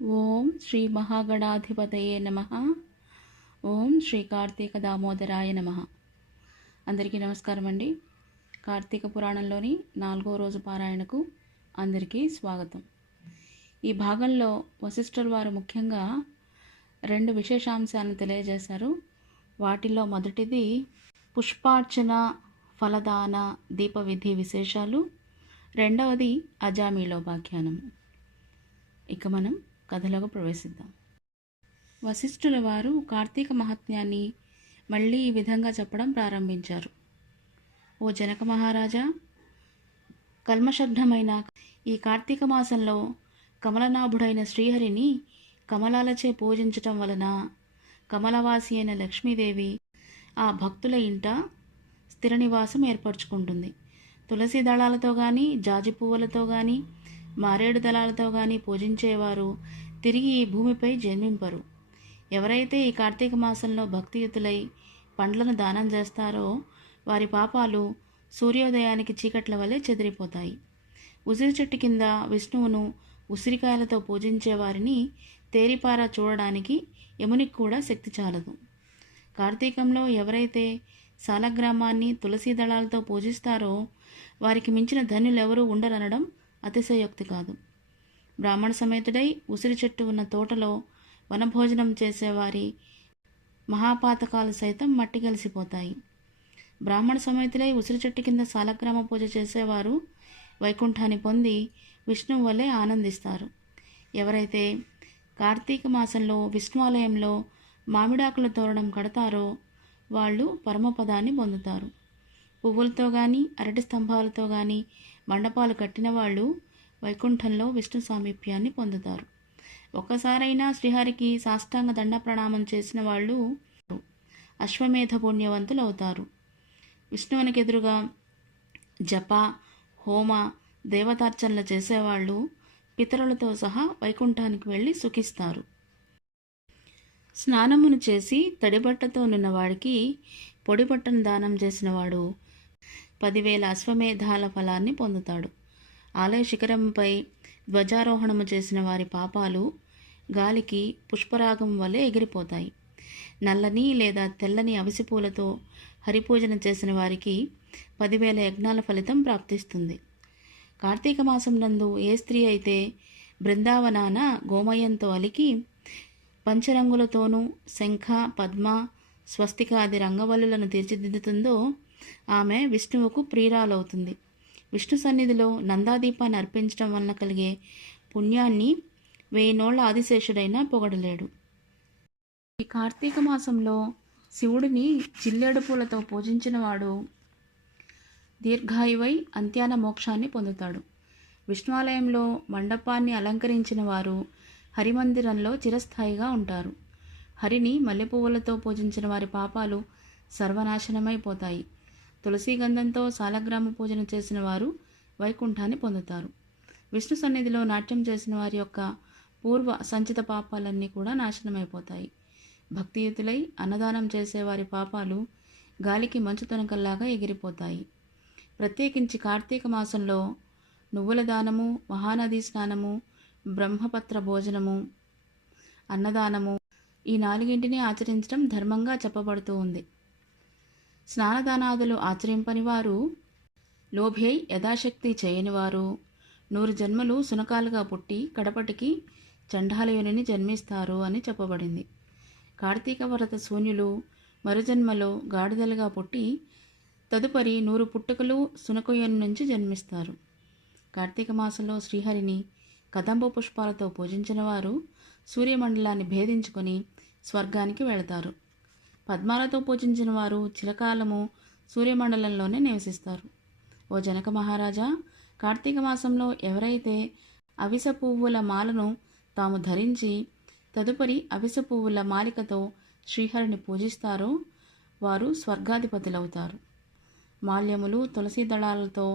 ఓం శ్రీ మహాగణాధిపతయే నమః. ఓం శ్రీ కార్తీక దామోదరాయ నమః. అందరికీ నమస్కారం అండి. కార్తీక పురాణంలోని 4వ రోజు పారాయణకు అందరికీ స్వాగతం. ఈ భాగంలో వశిష్ఠుల వారు ముఖ్యంగా 2 విశేషాంశాలను తెలియజేశారు. వాటిలో మొదటిది పుష్పార్చన, ఫలదాన, దీప విధి విశేషాలు. రెండవది అజామీలోపాఖ్యానము. ఇక మనం కథలోకి ప్రవేశిద్దాం. వశిష్ఠుల వారు కార్తీక మహాత్మ్యాన్ని మళ్ళీ ఈ విధంగా చెప్పడం ప్రారంభించారు. ఓ జనక మహారాజా, కల్మషఘ్నమైన ఈ కార్తీక మాసంలో కమలనాభుడైన శ్రీహరిని కమలాలచే పూజించటం వలన కమలవాసి అయిన లక్ష్మీదేవి ఆ భక్తుల ఇంట స్థిర నివాసం ఏర్పరచుకుంటుంది. తులసి దళాలతో కానీ, జాజి పువ్వులతో కానీ, మారేడు దళాలతో కానీ పూజించేవారు తిరిగి ఈ భూమిపై జన్మింపరు. ఎవరైతే ఈ కార్తీక మాసంలో భక్తియుతులై పండ్లను దానం చేస్తారో వారి పాపాలు సూర్యోదయానికి చీకట్ల వలె చెదిరిపోతాయి. ఉసిరి చెట్టు కింద విష్ణువును ఉసిరికాయలతో పూజించే వారిని తేరిపారా చూడడానికి యమునికి కూడా శక్తి చాలదు. కార్తీకంలో ఎవరైతే సాలగ్రామాన్ని తులసి దళాలతో పూజిస్తారో వారికి మించిన ధన్యులెవరూ ఉండరనడం అతిశయోక్తి కాదు. బ్రాహ్మణ సమేతుడై ఉసిరి చెట్టు ఉన్న తోటలో వనభోజనం చేసేవారి మహాపాతకాలు సైతం మట్టి కలిసిపోతాయి. బ్రాహ్మణ సమేతుడై ఉసిరి చెట్టు కింద సాలగ్రామ పూజ చేసేవారు వైకుంఠాన్ని పొంది విష్ణువు వలె ఆనందిస్తారు. ఎవరైతే కార్తీక మాసంలో విష్ణు ఆలయంలో మామిడాకుల తోరణం కడతారో వాళ్ళు పరమపదాన్ని పొందుతారు. పువ్వులతో కానీ, అరటి స్తంభాలతో కానీ మండపాలు కట్టిన వాళ్ళు వైకుంఠంలో విష్ణు సామీప్యాన్ని పొందుతారు. ఒక్కసారైనా శ్రీహరికి సాష్టాంగ దండ ప్రణామం చేసిన వాళ్ళు అశ్వమేధ పుణ్యవంతులు అవుతారు. విష్ణువునికి ఎదురుగా జప, హోమ, దేవతార్చనలు చేసేవాళ్ళు పితరులతో సహా వైకుంఠానికి వెళ్ళి సుఖిస్తారు. స్నానమును చేసి తడిబట్టతో నున్నవాడికి పొడిబట్టను దానం చేసినవాడు 10,000 అశ్వమేధాల ఫలాన్ని పొందుతాడు. ఆలయ శిఖరంపై ధ్వజారోహణము చేసిన వారి పాపాలు గాలికి పుష్పరాగం వలె ఎగిరిపోతాయి. నల్లని లేదా తెల్లని అవిసిపూలతో హరిపూజన చేసిన వారికి 10,000 యజ్ఞాల ఫలితం ప్రాప్తిస్తుంది. కార్తీక మాసం నందు ఏ స్త్రీ అయితే బృందావనాన గోమయంతో అలికి పంచరంగులతోనూ శంఖ, పద్మ, స్వస్తికాది రంగవల్లులను తీర్చిదిద్దుతుందో ఆమె విష్ణువుకు ప్రియురాలవుతుంది. విష్ణు సన్నిధిలో నందాదీపాన్ని అర్పించడం వలన కలిగే పుణ్యాన్ని 1000 నోళ్ల ఆదిశేషుడైనా పొగడలేడు. ఈ కార్తీక మాసంలో శివుడిని జిల్లేడు పూలతో పూజించినవాడు దీర్ఘాయువై అంత్యాన మోక్షాన్ని పొందుతాడు. విష్ణువాలయంలో మండపాన్ని అలంకరించిన వారు హరిమందిరంలో చిరస్థాయిగా ఉంటారు. హరిని మల్లెపువ్వులతో పూజించిన వారి పాపాలు సర్వనాశనమైపోతాయి. తులసి గంధంతో సాలగ్రామ పూజన చేసిన వారు వైకుంఠాన్ని పొందుతారు. విష్ణు సన్నిధిలో నాట్యం చేసిన వారి యొక్క పూర్వ సంచిత పాపాలన్నీ కూడా నాశనమైపోతాయి. భక్తియుతులై అన్నదానం చేసేవారి పాపాలు గాలికి మంచు తొనకల్లాగా ఎగిరిపోతాయి. ప్రత్యేకించి కార్తీక మాసంలో నువ్వుల దానము, మహానదీ స్నానము, బ్రహ్మపత్ర భోజనము, అన్నదానము ఈ 4 ఆచరించడం ధర్మంగా చెప్పబడుతూ ఉంది. స్నానదానాదులు ఆచరింపని వారు, లోభ్యై యథాశక్తి చేయనివారు 100 జన్మలు సునకాలుగా పుట్టి కడపటికి చండాలయునిని జన్మిస్తారు అని చెప్పబడింది. కార్తీక వ్రత శూన్యులు మరుజన్మలో గాడిదలుగా పుట్టి తదుపరి 100 పుట్టుకలు సునకయుని నుంచి జన్మిస్తారు. కార్తీక మాసంలో శ్రీహరిని కదంబ పుష్పాలతో పూజించిన వారు సూర్యమండలాన్ని భేదించుకొని స్వర్గానికి వెళతారు. పద్మాలతో పూజించిన వారు చిరకాలము సూర్యమండలంలోనే నివసిస్తారు. ఓ జనక మహారాజా, కార్తీక మాసంలో ఎవరైతే అవిస పువ్వుల మాలను తాము ధరించి తదుపరి అవిస పువ్వుల మాలికతో శ్రీహరిని పూజిస్తారో వారు స్వర్గాధిపతులవుతారు. మాల్యములు, తులసి దళాలతో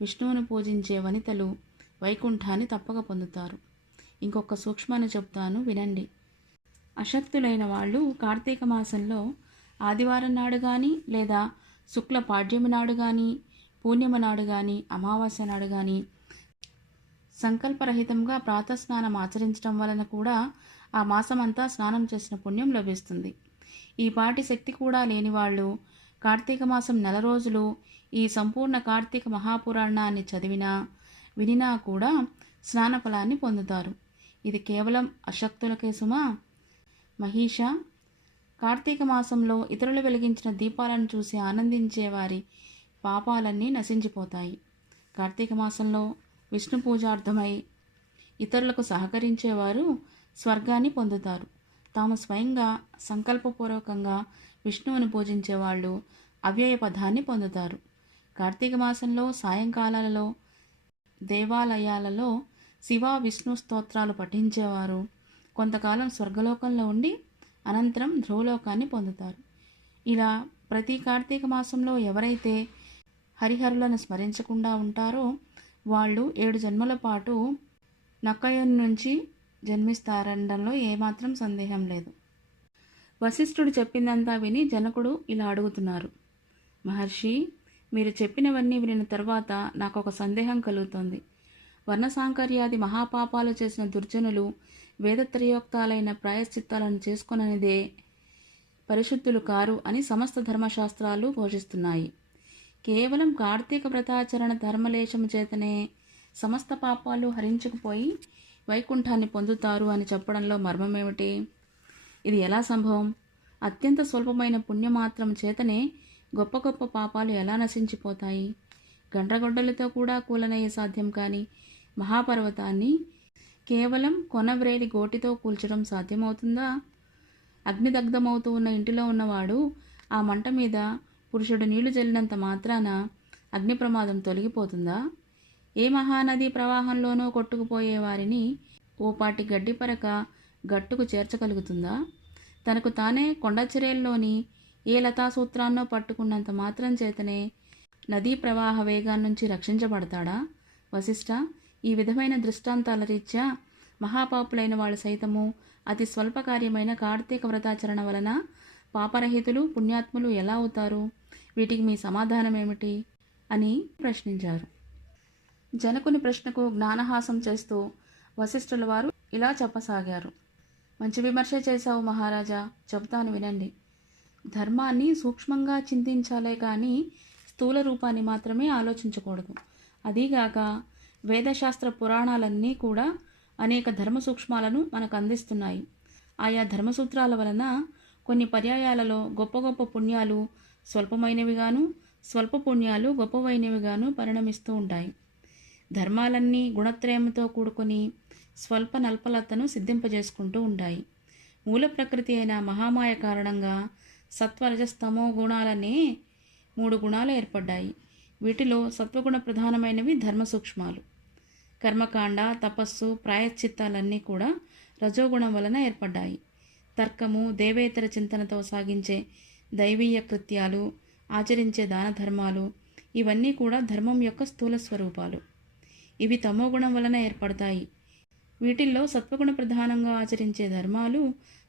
విష్ణువును పూజించే వనితలు వైకుంఠాన్ని తప్పక పొందుతారు. ఇంకొక సూక్ష్మాన్ని చెప్తాను, వినండి. అశక్తులైన వాళ్ళు కార్తీక మాసంలో ఆదివారం నాడు కానీ, లేదా శుక్ల పాడ్యమి నాడు కానీ, పూర్ణిమ నాడు కానీ, అమావాస్య నాడు కానీ సంకల్పరహితంగా ప్రాతస్నానం ఆచరించడం వలన కూడా ఆ మాసమంతా స్నానం చేసిన పుణ్యం లభిస్తుంది. ఈ పాటి శక్తి కూడా లేనివాళ్ళు కార్తీక మాసం నెల రోజులు ఈ సంపూర్ణ కార్తీక మహాపురాణాన్ని చదివినా వినినా కూడా స్నాన ఫలాన్ని పొందుతారు. ఇది కేవలం అశక్తులకే సుమా. మహిష, కార్తీక మాసంలో ఇతరులు వెలిగించిన దీపాలను చూసి ఆనందించేవారి పాపాలన్నీ నశించిపోతాయి. కార్తీక మాసంలో విష్ణు పూజార్థమై ఇతరులకు సహకరించేవారు స్వర్గాన్ని పొందుతారు. తాము స్వయంగా సంకల్పపూర్వకంగా విష్ణువుని పూజించేవాళ్ళు అవ్యయ పదాన్ని పొందుతారు. కార్తీక మాసంలో సాయంకాలాలలో దేవాలయాలలో శివ విష్ణు స్తోత్రాలు పఠించేవారు కొంతకాలం స్వర్గలోకంలో ఉండి అనంతరం ధ్రువలోకాన్ని పొందుతారు. ఇలా ప్రతి కార్తీక మాసంలో ఎవరైతే హరిహరులను స్మరించకుండా ఉంటారో వాళ్ళు 7 జన్మల పాటు నక్కయుని నుంచి జన్మిస్తారనడంలో ఏమాత్రం సందేహం లేదు. వశిష్ఠుడు చెప్పిందంతా విని జనకుడు ఇలా అడుగుతున్నారు. మహర్షి, మీరు చెప్పినవన్నీ వినిన తర్వాత నాకు ఒక సందేహం కలుగుతోంది. వర్ణసాంకర్యాది మహాపాపాలు చేసిన దుర్జనులు వేదత్రయోక్తాలైన ప్రాయశ్చిత్తాలను చేసుకొననిదే పరిశుద్ధులు కారు అని సమస్త ధర్మశాస్త్రాలు ఘోషిస్తున్నాయి. కేవలం కార్తీక వ్రతాచరణ ధర్మలేశము చేతనే సమస్త పాపాలు హరించుకుపోయి వైకుంఠాన్ని పొందుతారు అని చెప్పడంలో మర్మమేమిటి? ఇది ఎలా సంభవం? అత్యంత స్వల్పమైన పుణ్యమాత్రం చేతనే గొప్ప గొప్ప పాపాలు ఎలా నశించిపోతాయి? గండ్రగొడ్డలతో కూడా కూలనయ్యే సాధ్యం కాని మహాపర్వతాన్ని కేవలం కొనవ్రేలి గోటితో కూల్చడం సాధ్యమవుతుందా? అగ్నిదగ్ధమవుతూ ఉన్న ఇంటిలో ఉన్నవాడు ఆ మంట మీద పురుషుడు నీళ్లు జల్లినంత మాత్రాన అగ్ని ప్రమాదం తొలగిపోతుందా? ఏ మహానది ప్రవాహంలోనో కొట్టుకుపోయే వారిని ఓపాటి గడ్డిపరక గట్టుకు చేర్చగలుగుతుందా? తనకు తానే కొండచెరేల్లోని ఏ లతాసూత్రాన్నో పట్టుకున్నంత మాత్రం చేతనే నదీ ప్రవాహ వేగాన్నించి రక్షించబడతాడా? వశిష్ఠ, ఈ విధమైన దృష్టాంతాల రీత్యా మహాపాపులైన వాళ్ళు సైతము అతి స్వల్పకార్యమైన కార్తీక వ్రతాచరణ వలన పాపరహితులు పుణ్యాత్ములు ఎలా అవుతారు? వీటికి మీ సమాధానం ఏమిటి అని ప్రశ్నించారు. జనకుని ప్రశ్నకు జ్ఞానహాసం చేస్తూ వశిష్ఠుల వారు ఇలా చెప్పసాగారు. మంచి విమర్శ చేశావు మహారాజా, చెబుతాను వినండి. ధర్మాన్ని సూక్ష్మంగా చింతించాలే కానీ స్థూల రూపాన్ని మాత్రమే ఆలోచించకూడదు. అదీగాక వేదశాస్త్ర పురాణాలన్నీ కూడా అనేక ధర్మ సూక్ష్మాలను మనకు అందిస్తున్నాయి. ఆయా ధర్మసూత్రాల వలన కొన్ని పర్యాయాలలో గొప్ప గొప్ప పుణ్యాలు స్వల్పమైనవిగాను, స్వల్ప పుణ్యాలు గొప్పవైనవిగాను పరిణమిస్తూ ఉంటాయి. ధర్మాలన్నీ గుణత్రయంతో కూడుకొని స్వల్ప నల్పలతను సిద్ధింపజేసుకుంటూ ఉంటాయి. మూల ప్రకృతి అయిన మహామాయ కారణంగా సత్వరజస్తమో గుణాలనే 3 గుణాలు ఏర్పడ్డాయి. వీటిలో సత్వగుణ ప్రధానమైనవి ధర్మ సూక్ష్మాలు. కర్మకాండ, తపస్సు, ప్రాయశ్చిత్తాలన్నీ కూడా రజోగుణం వలన ఏర్పడ్డాయి. తర్కము, దేవేతర చింతనతో సాగించే దైవీయ కృత్యాలు, ఆచరించే దాన ధర్మాలు ఇవన్నీ కూడా ధర్మం యొక్క స్థూల స్వరూపాలు. ఇవి తమోగుణం వలన ఏర్పడతాయి. వీటిల్లో సత్వగుణ ప్రధానంగా ఆచరించే ధర్మాలు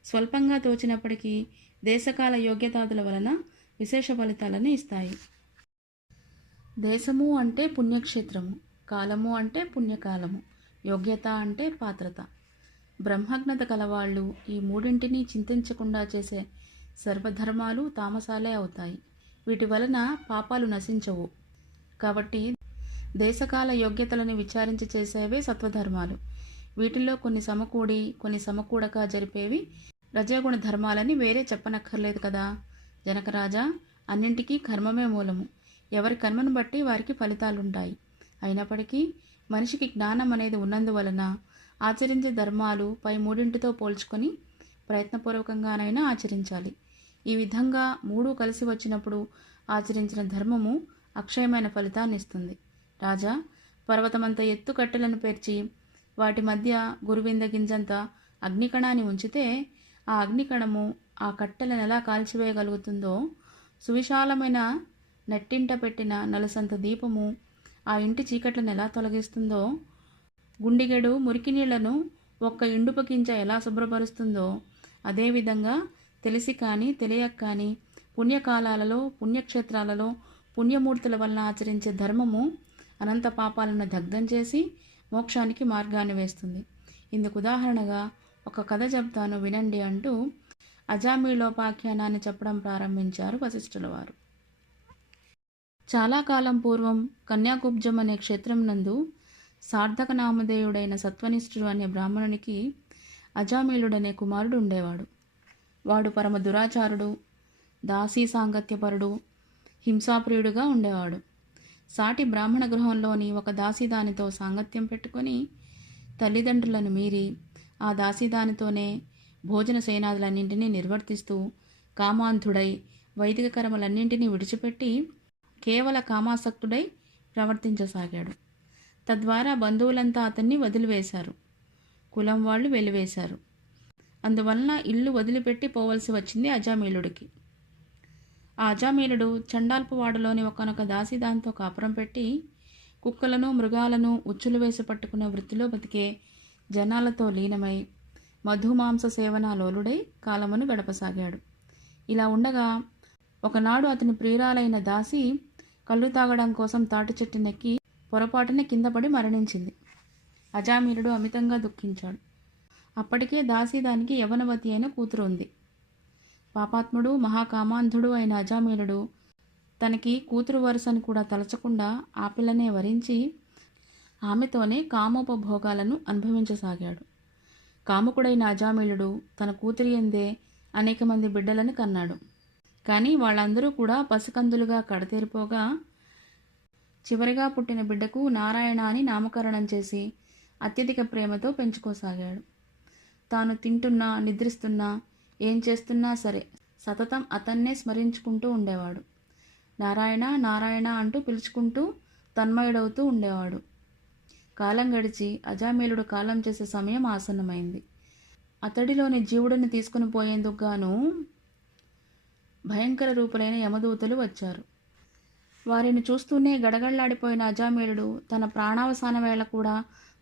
స్వల్పంగా తోచినప్పటికీ దేశకాల యోగ్యతాదుల వలన విశేష ఫలితాలను ఇస్తాయి. దేశము అంటే పుణ్యక్షేత్రము, కాలము అంటే పుణ్యకాలము, యోగ్యత అంటే పాత్రత. బ్రహ్మజ్ఞత కలవాళ్ళు ఈ మూడింటిని చింతించకుండా చేసే సర్వధర్మాలు తామసాలే అవుతాయి. వీటి వలన పాపాలు నశించవు. కాబట్టి దేశకాల యోగ్యతలను విచారించి చేసేవే సత్వధర్మాలు. వీటిల్లో కొన్ని సమకూడి కొన్ని సమకూడక జరిపేవి రజోగుణ ధర్మాలని వేరే చెప్పనక్కర్లేదు కదా. జనకరాజా, అన్నింటికీ కర్మమే మూలము. ఎవరి కర్మను బట్టి వారికి ఫలితాలుంటాయి. అయినప్పటికీ మనిషికి జ్ఞానం అనేది ఉన్నందువలన ఆచరించే ధర్మాలు పై మూడింటితో పోల్చుకొని ప్రయత్నపూర్వకంగానైనా ఆచరించాలి. ఈ విధంగా 3 కలిసి వచ్చినప్పుడు ఆచరించిన ధర్మము అక్షయమైన ఫలితాన్ని ఇస్తుంది. రాజా, పర్వతమంత ఎత్తు కట్టెలను పేర్చి వాటి మధ్య గురువింద గింజంత అగ్నికణాన్ని ఉంచితే ఆ అగ్నికణము ఆ కట్టెలను ఎలా కాల్చివేయగలుగుతుందో, సువిశాలమైన నెట్టింట పెట్టిన నలుసంత దీపము ఆ ఇంటి చీకట్లను ఎలా తొలగిస్తుందో, గుండిగెడు మురికి నీళ్లను ఒక్క ఇండుపకించ ఎలా శుభ్రపరుస్తుందో, అదేవిధంగా తెలిసి కానీ తెలియక కానీ పుణ్యకాలాలలో పుణ్యక్షేత్రాలలో పుణ్యమూర్తుల వలన ఆచరించే ధర్మము అనంత పాపాలను దగ్ధం చేసి మోక్షానికి మార్గాన్ని వేస్తుంది. ఇందుకు ఉదాహరణగా ఒక కథ చెప్తాను వినండి అంటూ అజామీళోపాఖ్యానాన్ని చెప్పడం ప్రారంభించారు వశిష్ఠుల వారు. చాలా కాలం పూర్వం కన్యాకుబ్జం అనే క్షేత్రం నందు సార్థక నామధేయుడైన సత్వనిష్ఠుడు అనే బ్రాహ్మణునికి అజామీళుడనే కుమారుడు ఉండేవాడు. వాడు పరమ దురాచారుడు, దాసీ సాంగత్యపరుడు, హింసాప్రియుడుగా ఉండేవాడు. సాటి బ్రాహ్మణ గృహంలోని ఒక దాసీదానితో సాంగత్యం పెట్టుకొని తల్లిదండ్రులను మీరి ఆ దాసీదానితోనే భోజన సేనాదులన్నింటినీ నిర్వర్తిస్తూ కామాంధుడై వైదిక కర్మలన్నింటినీ విడిచిపెట్టి కేవల కామాసక్తుడై ప్రవర్తించసాగాడు. తద్వారా బంధువులంతా అతన్ని వదిలివేశారు, కులం వాళ్ళు వెలివేశారు. అందువలన ఇల్లు వదిలిపెట్టి పోవలసి వచ్చింది అజామీళుడికి. ఆ అజామీళుడు చండాల్పువాడలోని ఒకనొక దాసీదాంతో కాపురం పెట్టి కుక్కలను మృగాలను ఉచ్చులు వేసి పట్టుకునే వృత్తిలో బతికే జనాలతో లీనమై మధుమాంస సేవనా లోలుడై కాలమును గడపసాగాడు. ఇలా ఉండగా ఒకనాడు అతని ప్రియురాలైన దాసి కళ్ళు తాగడం కోసం తాటి చెట్టునెక్కి పొరపాటున కింద పడి మరణించింది. అజామీళుడు అమితంగా దుఃఖించాడు. అప్పటికే దాసీదానికి యవనవతి అయిన కూతురు ఉంది. పాపాత్ముడు మహాకామాంధుడు అయిన అజామీళుడు తనకి కూతురు వరుసను కూడా తలచకుండా ఆ పిల్లనే వరించి ఆమెతోనే కామోపభోగాలను అనుభవించసాగాడు. కాముకుడైన అజామీళుడు తన కూతురి యందే అనేక మంది బిడ్డలను కన్నాడు. కానీ వాళ్ళందరూ కూడా పసికందులుగా కడతేరిపోగా చివరిగా పుట్టిన బిడ్డకు నారాయణ అని నామకరణం చేసి అత్యధిక ప్రేమతో పెంచుకోసాగాడు. తాను తింటున్నా నిద్రిస్తున్నా ఏం చేస్తున్నా సరే సతతం అతన్నే స్మరించుకుంటూ ఉండేవాడు. నారాయణ నారాయణ అంటూ పిలుచుకుంటూ తన్మయుడవుతూ ఉండేవాడు. కాలం గడిచి అజామీళుడు కాలం చేసే సమయం ఆసన్నమైంది. అతడిలోని జీవుడిని తీసుకుని పోయేందుకు గాను భయంకర రూపులైన యమదూతలు వచ్చారు. వారిని చూస్తూనే గడగడలాడిపోయిన అజామీళుడు తన ప్రాణావసాన వేళ కూడా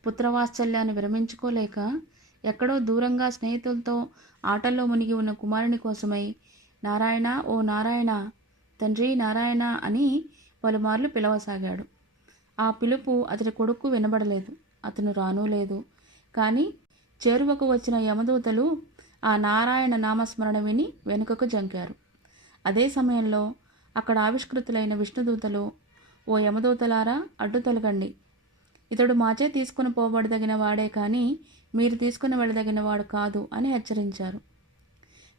పుత్రవాత్సల్యాన్ని విరమించుకోలేక ఎక్కడో దూరంగా స్నేహితులతో ఆటల్లో మునిగి ఉన్న కుమారుని కోసమై నారాయణ ఓ నారాయణ, తండ్రి నారాయణ అని పలుమార్లు పిలవసాగాడు. ఆ పిలుపు అతడి కొడుకు వినబడలేదు. అతను రానూ లేదు. కానీ చేరువకు వచ్చిన యమదూతలు ఆ నారాయణ నామస్మరణ విని వెనుకకు జంకారు. అదే సమయంలో అక్కడ ఆవిష్కృతులైన విష్ణుదూతలు, ఓ యమదూతలారా అడ్డు తొలగండి, ఇతడు మాచే తీసుకుని పోబడదగిన వాడే కానీ మీరు తీసుకుని వెళ్ళదగిన వాడు కాదు అని హెచ్చరించారు.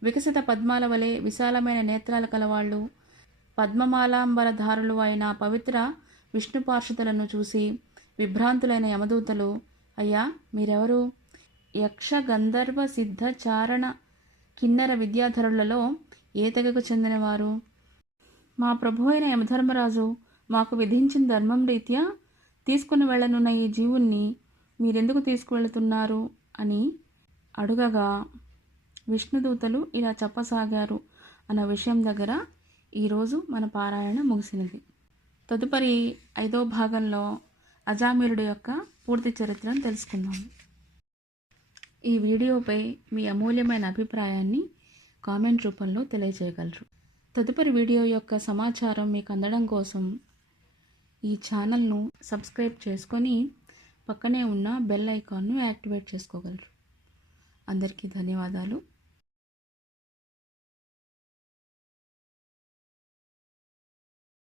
వికసిత పద్మాల వలె విశాలమైన నేత్రాలు కలవాళ్ళు, పద్మమాలాంబరధారులు అయిన పవిత్ర విష్ణు పార్షదులను చూసి విభ్రాంతులైన యమదూతలు, అయ్యా మీరెవరు? యక్ష గంధర్వ సిద్ధ చారణ కిన్నెర విద్యాధరులలో ఏ తెగకు చెందినవారు? మా ప్రభు అయిన యమధర్మరాజు మాకు విధించిన ధర్మం రీత్యా తీసుకుని వెళ్ళనున్న ఈ జీవుణ్ణి మీరెందుకు తీసుకువెళుతున్నారు అని అడుగగా విష్ణుదూతలు ఇలా చెప్పసాగారు అన్న విషయం దగ్గర ఈరోజు మన పారాయణ ముగిసినది. తదుపరి 5వ భాగంలో అజామీళుడి యొక్క పూర్తి చరిత్రను తెలుసుకుందాము. ఈ వీడియోపై మీ అమూల్యమైన అభిప్రాయాన్ని కామెంట్ రూపంలో తెలియజేయగలరు. తదుపరి వీడియో యొక్క సమాచారం మీకు అందడం కోసం ఈ ఛానల్ను సబ్స్క్రైబ్ చేసుకొని పక్కనే ఉన్న బెల్ ఐకాన్ను యాక్టివేట్ చేసుకోగలరు. అందరికీ ధన్యవాదాలు.